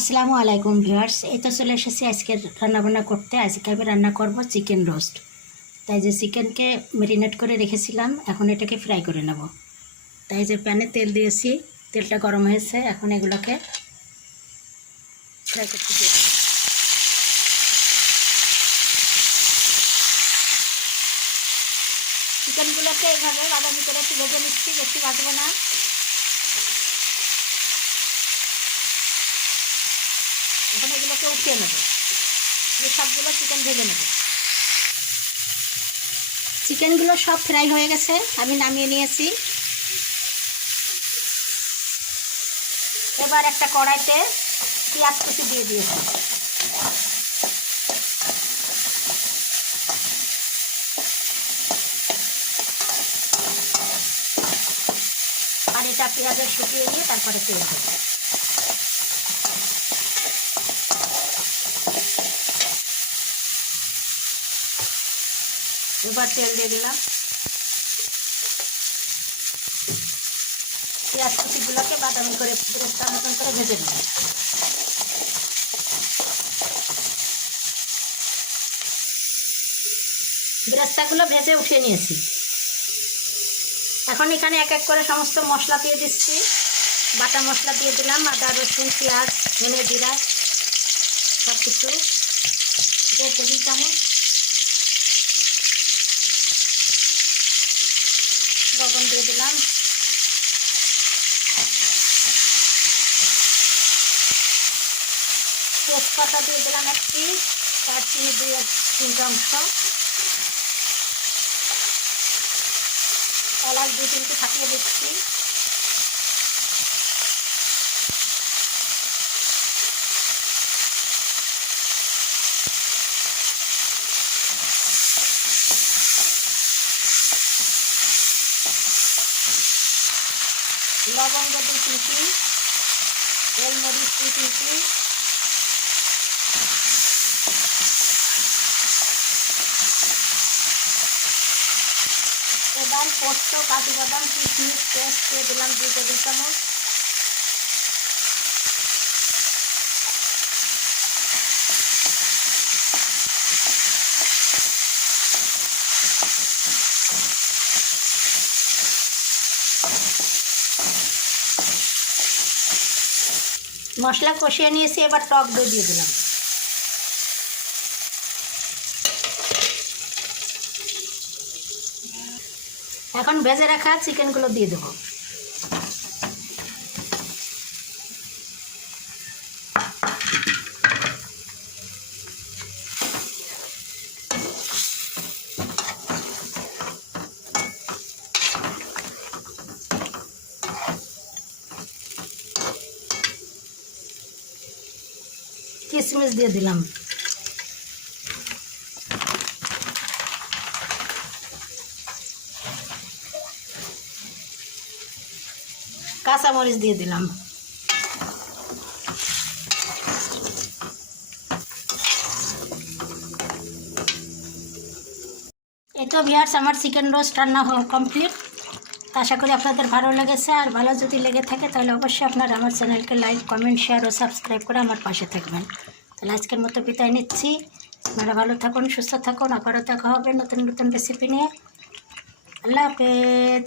আসসালামু আলাইকুম ভিউয়ার্স, এই তো চলে এসেছি আজকে রান্নাবান্না করতে। আজকে আমি রান্না করব চিকেন রোস্ট। তাই যে চিকেনকে ম্যারিনেট করে রেখেছিলাম, এখন এটাকে ফ্রাই করে নেব। তাই যে প্যানে তেল দিয়েছি, তেলটা গরম হয়েছে, এখন এগুলোকে ফ্রাই করতে দিয়ে চিকেনগুলোকে এইভাবে বাদামি করে ভেজে নিচ্ছি বেশি বাঁচবো না এখন এগুলোকে উঠিয়ে নেব। সবগুলো চিকেন ভেজে নেব। চিকেনগুলো সব ফ্রাই হয়ে গেছে। আমি নামিয়ে নিয়েছি। এবার একটা কড়াইতে পেঁয়াজ কুচি দিয়ে দিয়েছি। আর এটা পেঁয়াজের শুকিয়ে নিয়ে তারপরে তেল দেবো। এবার তেল দিয়ে দিলাম। পেঁয়াজ কুচিগুলোকে বাদামি করে বেরেস্তার মতন করে ভেজে নিলাম বেরেস্তাগুলো ভেজে উঠিয়ে নিয়েছি। এখন এখানে এক এক করে সমস্ত মশলা দিয়ে দিচ্ছি। বাটা মশলা দিয়ে দিলাম, আদা, রসুন, পেঁয়াজ, ধনে জিরা সব কিছু দেড় টেবিল চামচ লবণ দিয়ে দিলাম তেজপাতা দিয়ে দিলাম একটি দারচিনি দুই তিন চামচ এলাচ দু তিনটি ফাটিয়ে দিচ্ছি। লবঙ্গ দু তিনটি, গোলমরিচ দু তিনটি এবার পোস্ত, কাজু বাদাম, কিশমিশ, পেস্ট দিয়ে দিলাম দুই টেবিল চামচ। মশলা কষিয়ে নিয়েছি, এবার টক দই দিয়ে দিলাম। এখন ভেজে রাখা চিকেনগুলো দিয়ে দেবো। কিশমিশ দিয়ে দিলাম। কাঁচামরিচ দিয়ে দিলাম। তো ভিয়ার্স আমার চিকেন রোস্ট রান্না কমপ্লিট আশা করি আপনাদের ভালো লেগেছে, আর ভালো যদি লেগে থাকে, তাহলে অবশ্যই আপনারা আমার চ্যানেলকে লাইক কমেন্ট শেয়ার ও সাবস্ক্রাইব করে আমার পাশে থাকবেন। তাহলে আজকের মতো বিদায় নিচ্ছি। আপনারা ভালো থাকুন, সুস্থ থাকুন। আবারও দেখা হবে নতুন নতুন রেসিপি নিয়ে। আল্লাহ হাফেজ।